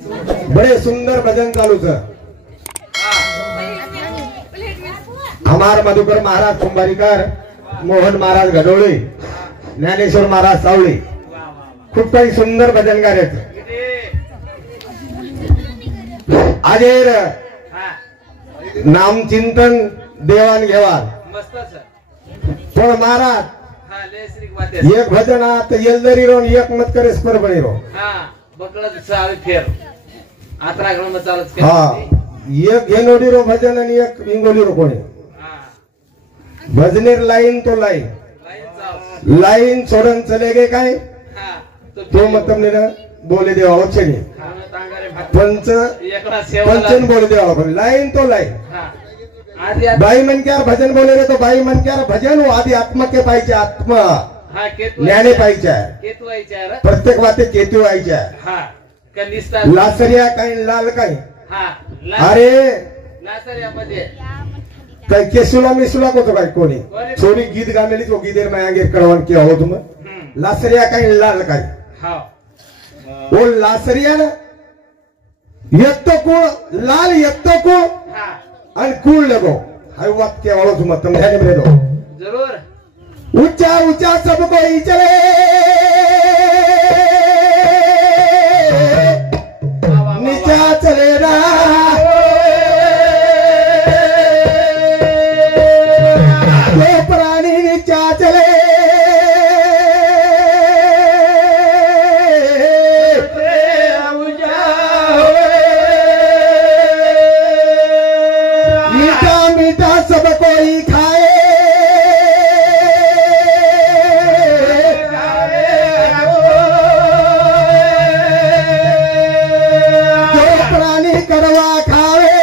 बड़े सुंदर भजन चालू था। हमार मधुकर महाराज कुंभारीकर, मोहन महाराज घडोळे, ज्ञानेश्वर महाराज सावळे खूप काही सुंदर भजन गायत। आजेर नाम चिंतन देवान घेवान पण महाराज एक भजन आत येलदरी रो एक मत करे स्पर बनी रो एक घेनोडी रो भजन आणि एक इंगोली रो कोणी भजनेर लाइन तो लाइन छोड़न चले गए काय तो मतलब नहीं बोले देवा वचनी पंचन बोले देवा पण लाइन तो लाइन बाई मन क्या भजन बोले रे तो बाई मन क्या भजन हो आदि आत्मा के पाहिजे आत्मा ज्ञाने पाहिजे प्रत्येक बाते केतू व्हायच्या लासरिया काही लाल काही अरे लासरियामध्ये काय केसुला मिसुला को तो काय कोणी छोरी गीत गानेली तो गीतेर मायांगेर कळवण के हो तुम लासरिया काही लाल काही वो लासरिया ना यत्तो को लाल यत्तो को आणि कूळ लगो हाय वाक्य वालो तुम तुम ध्यान में दो जरूर ऊंचा ऊंचा सब कोई चले नीचा चले ना चले मीठा मीठा सब कोई खाए जो प्राणी करवा खावे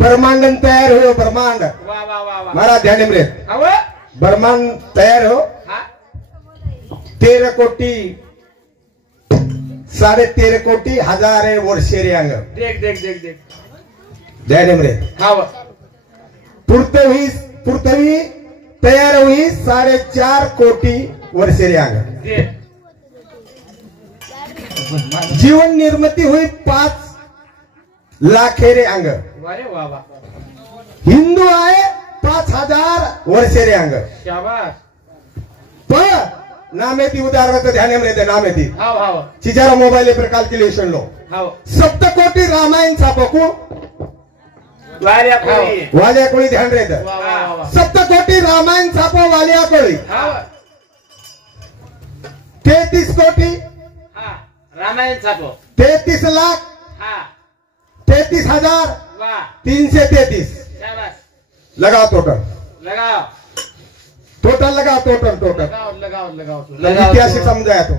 ब्रह्मांड तयार हो ब्रह्मांड वाह वाह वाह वाह महाराज ध्यान में ब्रह्मांड तयार हो 13 कोटी 13.5 कोटी हजारे वर्षे रे अंग देख देख देख देख ध्यान में पृथ्वी तयार हुई 4.5 कोटी वर्षे रे अंग जीवन निर्मिती हुई 5 लाख रे अंग हिंदू आहे 5,000 वर्षे रे अंग पण नामेती उदाहरण ध्यान में रहते नामेती चिजारा मोबाइल पर कैलकुलेशन लो 7 कोटी रामायण छापकू वालिया कोळी ध्यान रहते 7 कोटी रामायण छापो वालिया कोळी 33 कोटी रामायण छापो 33 लाख 33,333 लगाओ टोटल लगाओ इतिहास समजाया तो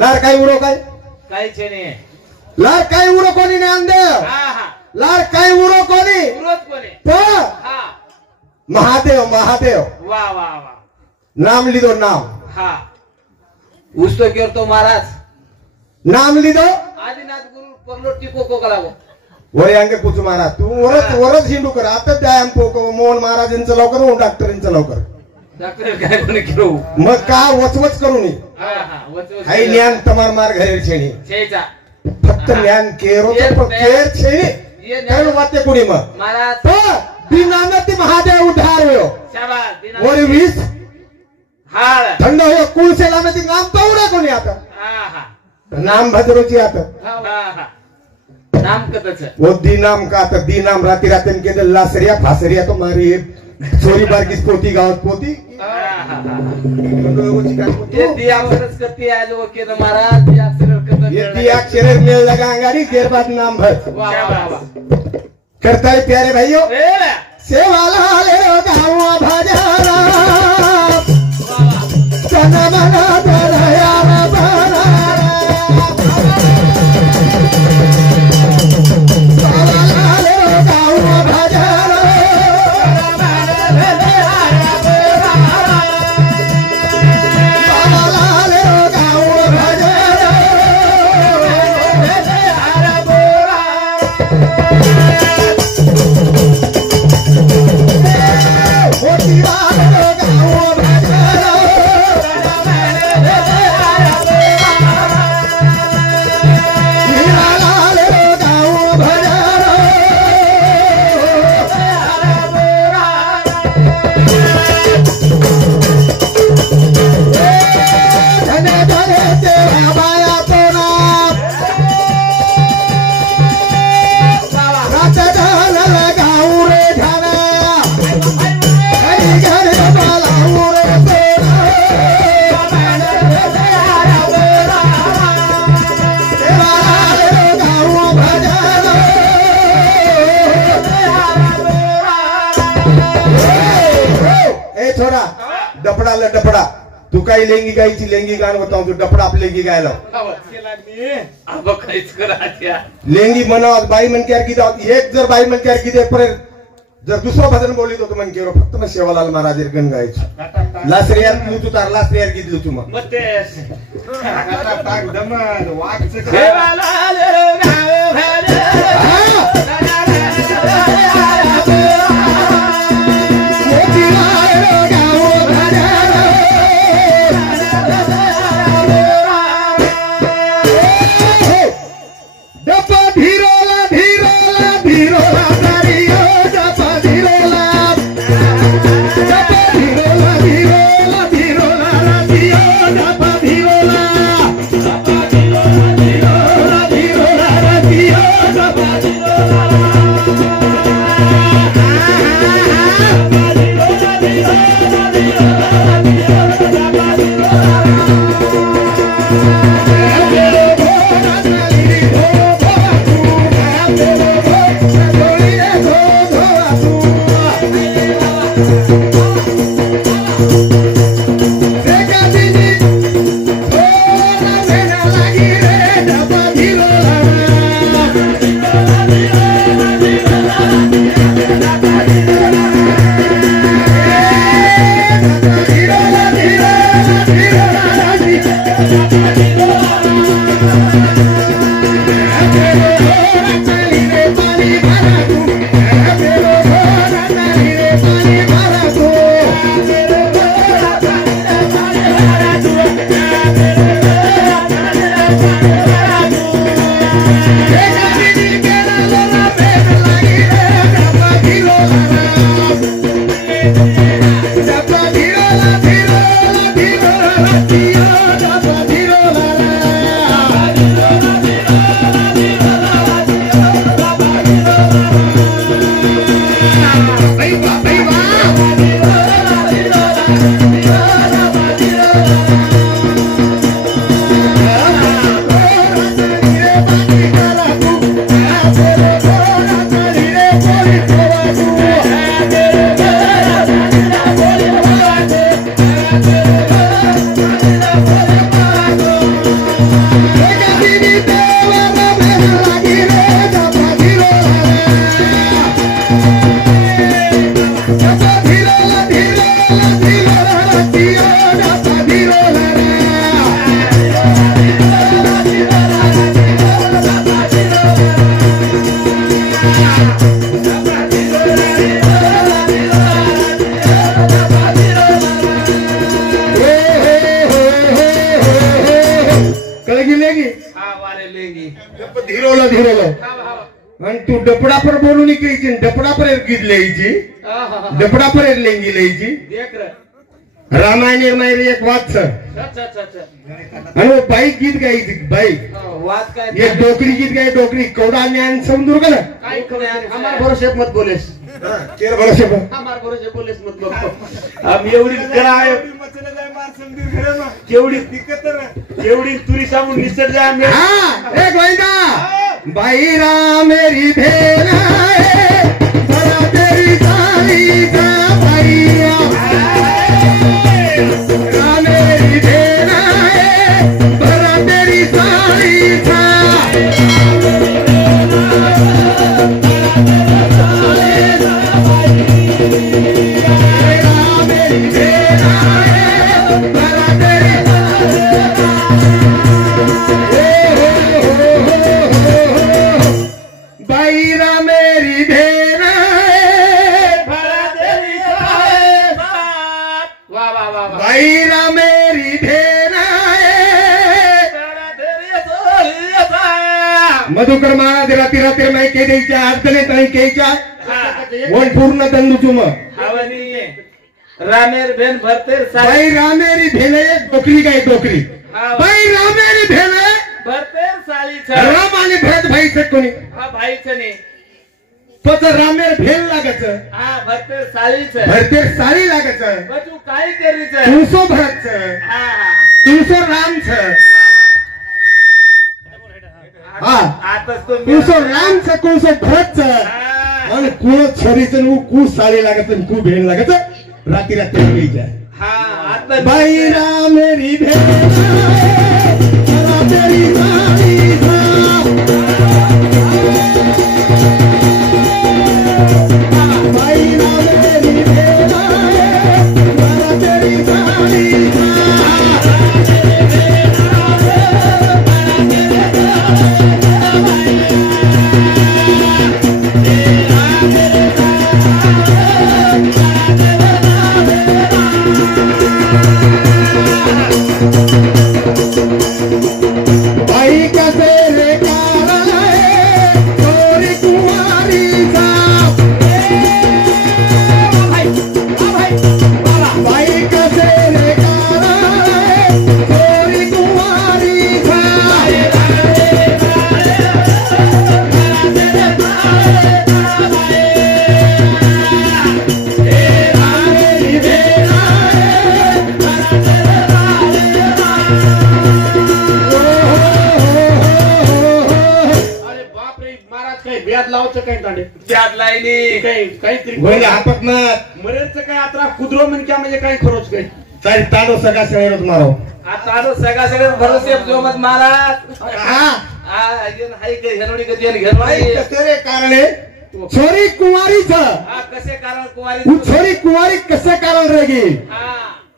लार काही उडो काय लार काही उडो कोणी नाही अंदे लार काही उडो कोणी महादेव वाह वाह वाह नाम लिदो नाम उसतो करतो महाराज नाम लिदो आदिनाथ गुरु परलो टिको को कलावो वरे अंगे कुछ महाराज तू वरच हिंदू कर आता व्यायाम पोको मोहन महाराजांचं लवकर डॉक्टरांचं लवकर डॉक्टर काय कोणी करू मग का वचवच करू नये हाय ज्ञान तमार मार घरे छेणी फक्त ज्ञान केरो केर छेणी कारण वाते कुणी मग महाराज तो बिनामती महादेव उद्धार हो शाबास वरी 20 हाळ थंड हो कुल से लामेती नाम पावडा कोणी आता नाम भद्रोची आता नाम कतच वो दी नाम का आता दी नाम राती रातन के लासरिया फासरिया तो मारी चोरी बारकीस पोती गावात पोती ये दिया अक्षरच करती आज वो के महाराज दिया अक्षर करता ये दिया अक्षर मेल लगा अंगारी देर बाद नाम भर वाह वाह वाह करता है प्यारे भाइयों सेवाला ले रो गाँव भजरा जनमना दया डपड़ा तू काही लेंगी गायची लेंगी गाणं बताऊ तू डपड़ा आप लेंगी गायला लेंगी म्हणावं बाई मन क्या की एक जर बाई मन क्या की पर जर दुसरं भजन बोलली तो मन केरो फक्त मग शेवालाल महाराज गण गायचं लासरियार तू तार लासरियार गिदलू तू मग Yeah. आणि तू डपडा पर बोलून इकायची डपडा पर गीत लिहायची डपडा पर लेंगी लिहायची रामायण मायरी एक वाच आणि वो बाई गीत गायची बाई ये डोकरी गीत गाय डोकरी कौड़ा ज्ञान समझूर का ना हमारे भरोसे मत बोलेस केर भरोसे हमारे भरोसे बोलेस मत बोल हम एवढी कराय केवढी तुरी सांगून निसट जाय हा एक गोविंदा बाई राम मेरी भेन है बड़ा तेरी साली का बाई राम मेरी भेन है बड़ा तेरी साली का मधुकर महाराज रात्री रात्री नाही के द्यायच्या अडचणी नाही केच्या वन पूर्ण दंडू मग रामेर भेन भरतेर बाई रामेरी भेन एक डोकरी काय डोकरी बाई रामेरी भेन भरतेर साली राम आणि भरत भाईच कोणी हा भाईच नाही तो तर रामेर भेन लागत हा भरतेर सालीच भरतेर साली लागत तू काय करीच तुमसो भरत तुमसो रामच हा कुसो रामच कुसो भरतच आणि कुळ छरीच कु साली लागत कु भेन लागत रात्री रात्री घ्यायच्या हा आता बाई रामेरी भेन तेरी साली बाई रामेरी भेन तेरी साली बाई कसे रे कारण है गोरी कुमारी साप बाई कसे रे कारण है गोरी कुमारी साप ब्याज लावचं काय तांडे ब्याज लाईनी काही काहीतरी आपत मत मरेचं काय आता कुद्रो म्हणजे म्हणजे काही खरोच काही सारी ताडो सगळा सगळ्यात मारो आता आलो सगळा सगळे भरोसे जोमत महाराज हा हाय काही हेनोडी कधी घेरवाई कसे कारण है छोरी कुंवारी था हा कसे कारण कुंवारी छोरी कुंवारी कसे कारण रहेगी हा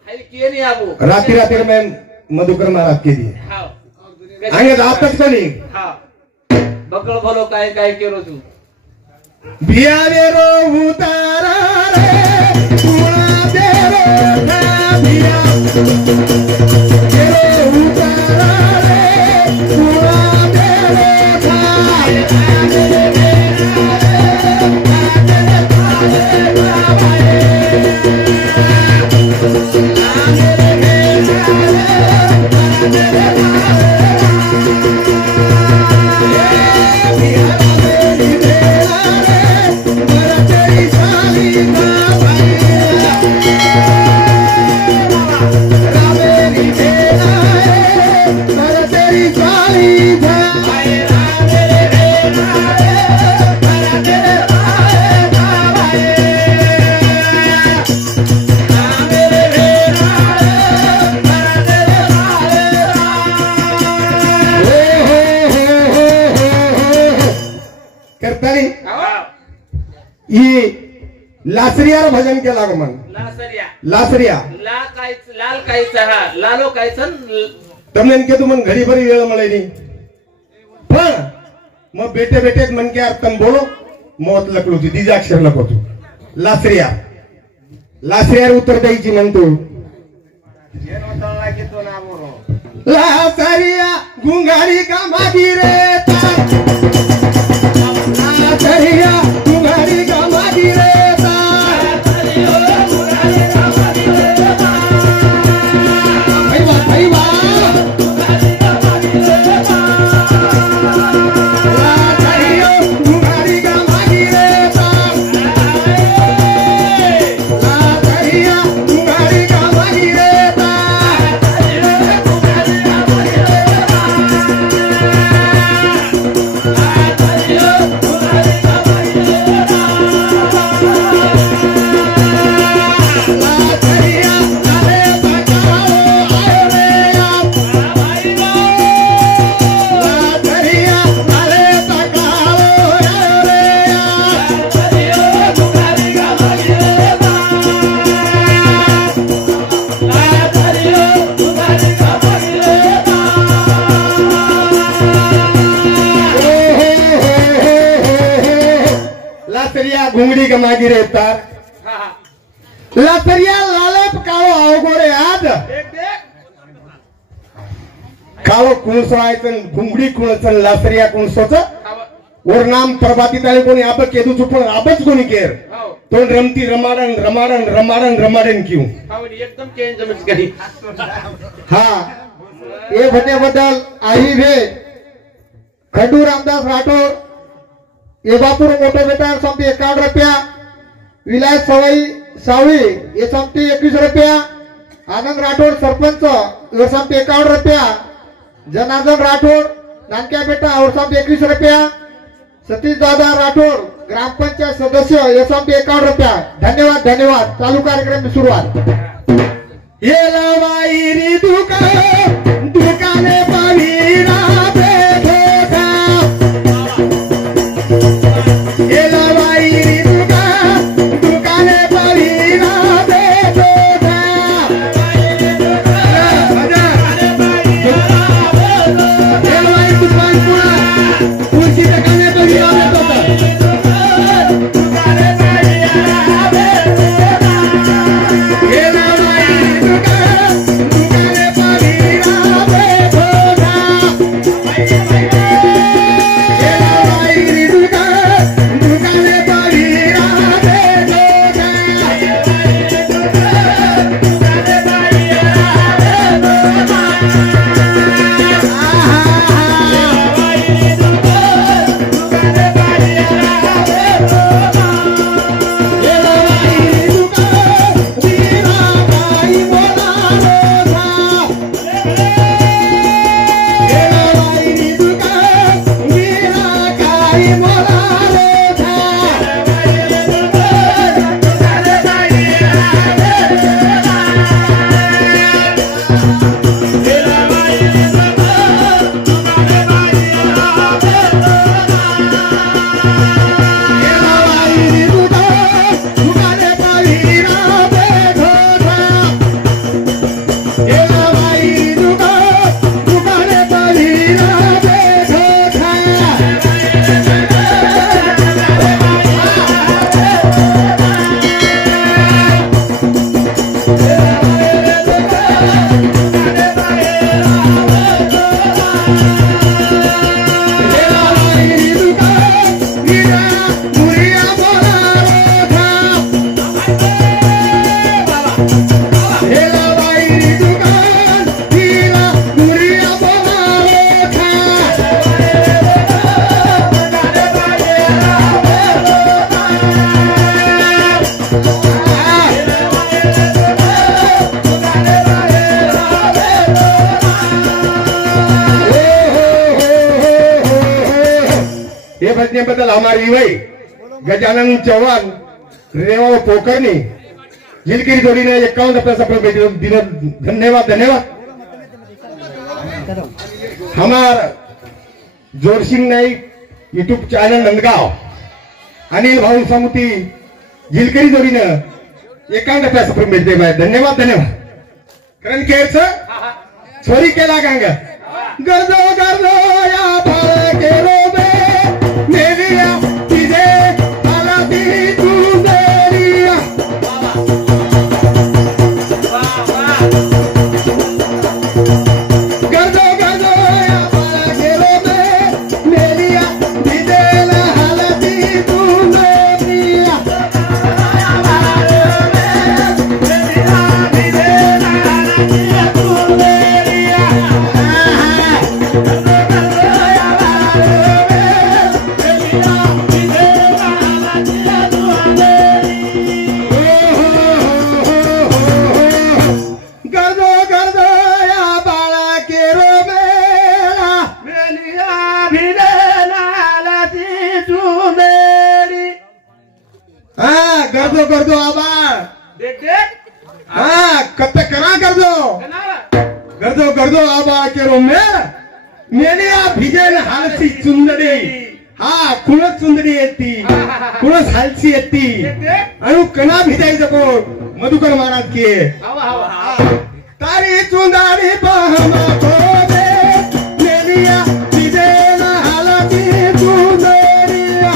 हाय के नहीं आबो रात्री रात्री में मधुकर महाराज के दिए हां आगे आपत कोणी हां बकळ बोलो काय काय केलो तू बियावेरो उतारा रे कुणा देरो ना बिया देरो उतारा रे कुणा देरो था ही लासरिया भजन केला ग मग लासरिया लाल कायचा हा लालो कायचा તમને કે તું મને ઘડી ભરી વેળ મળે નહીં પણ मैं बेटे बेटे मन के यार तुम बोलो मौत लकलू थी दीजा अक्षर लको तू लासरिया लासरिया उत्तर द्यायची म्हणतो लासरिया गुंगारी का मागी रे लासरिया गुंगारी का मागी रे घुंगडी का मागी रे तार लासरिया लालप काळो अवघोरे आज काळो कुणसवायचं घुंगडी कुणसन लासरिया कुणसोच और नाम प्रभाती ताळे कोणी आप केदू चुपण आपच कोणी केर तो रमती रमाडन रमाडन रमाडन रमाडन क्यों एकदम चेंज समज करी हा ये भटे बदल आई भे खडू रामदास राठौर ये बापूर मोठे बेटा संपती 51 रुपया विलायत सवाई सावळी ये संपती 21 रुपया आनंद राठौर सरपंच ये संपती 51 रुपया जनार्दन राठौर नानक्या बेटा और संपती 21 रुपया सतीश दादा राठौर ग्राम पंचायत सदस्य ये संपती 51 रुपया धन्यवाद धन्यवाद चालू कार्यक्रम की शुरुआत ये लवाई दुकाने पावीरा बदल हमारी वही गजानन चौहान रेवा पोकरनी जिलगिरी जोड़ी ने 51 रुपया सफल भेजे धन्यवाद धन्यवाद हमार जोर सिंह नाईक यूट्यूब चैनल नंदगांव अनिल भाऊ समुती झिलकरी जोडीनं एकांग पैसा पण भेटते बाय. धन्यवाद धन्यवाद. कारण केरच चोरी केला गांग गर्दो गर्दो या भाळ केलो बे मेलिया तिजे आला ती तुंदेरिया. गर्दो गर्दो या भाळ केलो बे मेलिया तिजे आला ती तुंदेरिया. गर्दो गर्दो आबाळ कत्ते करा गर्दो गर्दो गर्दो आबाळ केरो मेलिया भिजेल हालसी चुंदडी. हा कुणच चुंदडी येती कुणच हालसी येती आणि कणा भिजायचं कोण मधुकर महाराज की तारी चुंदाडी पहमा कोबे मेलिया भिजेल हालसी चुंदडिया.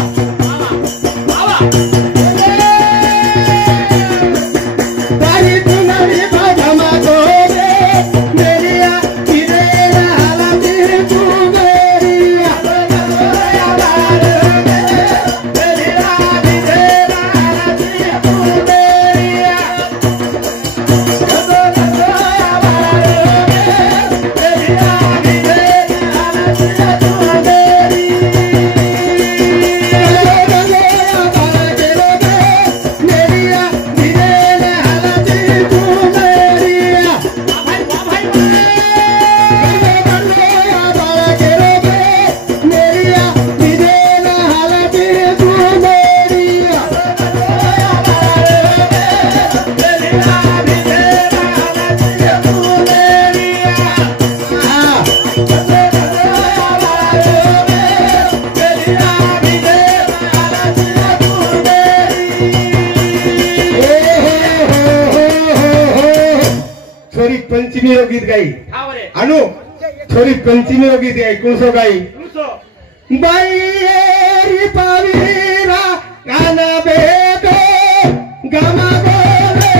पंचमी गीत गाई अनु छोरी पंचमी गीत गाई कुणसो गाई बाई पावीरा गाना बेदो गमा गोरे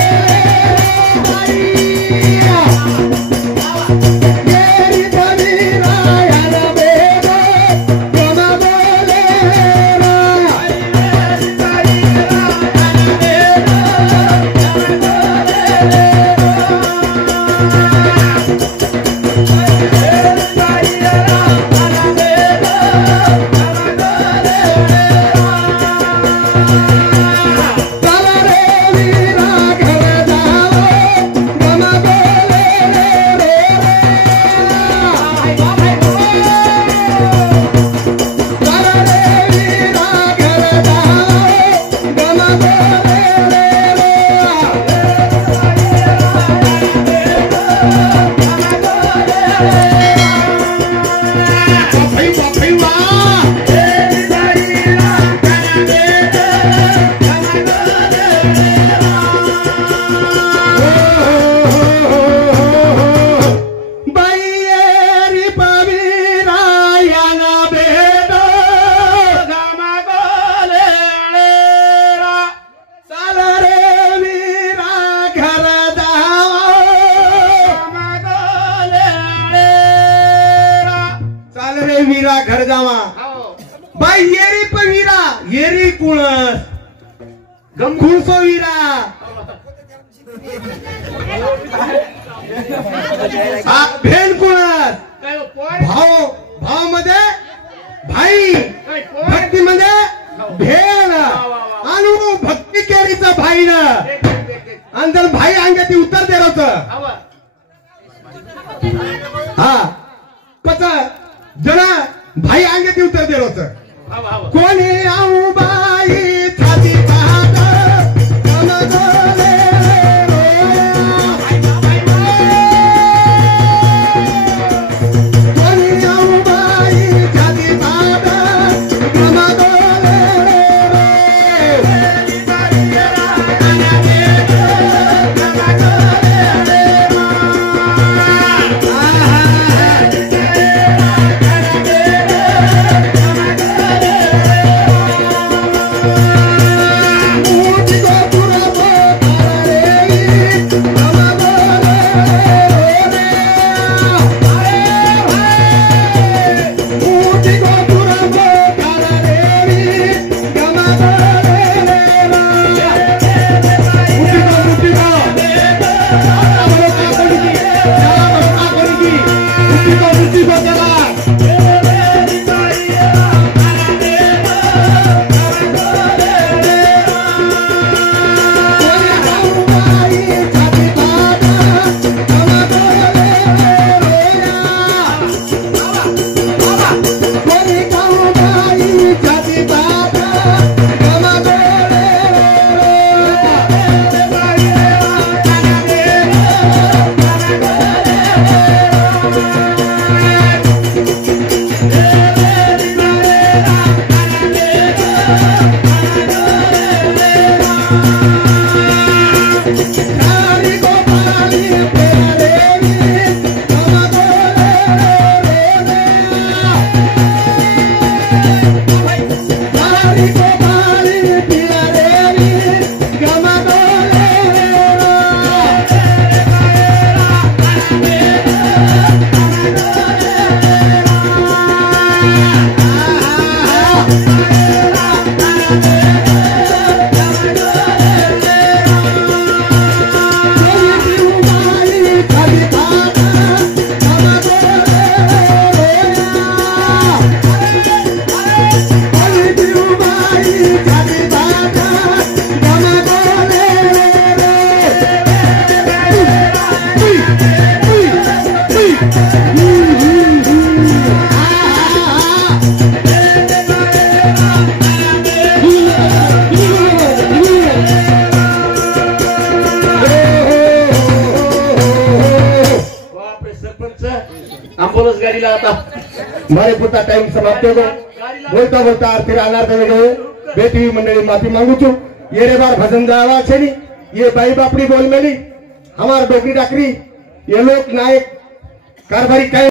येरी पावीरा गाना बेदो गमा गोरे वीरा घर जावा बाई येरी पवीरा येरी कुणस गमखुणसो वीरा भेन कुणस भाव भाव मध्ये भाई भक्ती मध्ये भेन अनु भक्ती केरीचं भाई न अंदर भाई अंगाती उत्तर दे रोच हा पच जना भाई आगे ती उत्तर दे रोच कोणी आऊ बाई छाती पाहत कोणी आऊ बाई छाती पाहत मारे पुरता टाइम समाप्त हो बोलता बोलता आरती राहणार गए बेटी मंडली माफी मांगू छू ये रे बार भजन जावा छे नी ये बाई बापड़ी बोल मेली हमार डोकरी डाकरी ये लोग नायक कारभारी काय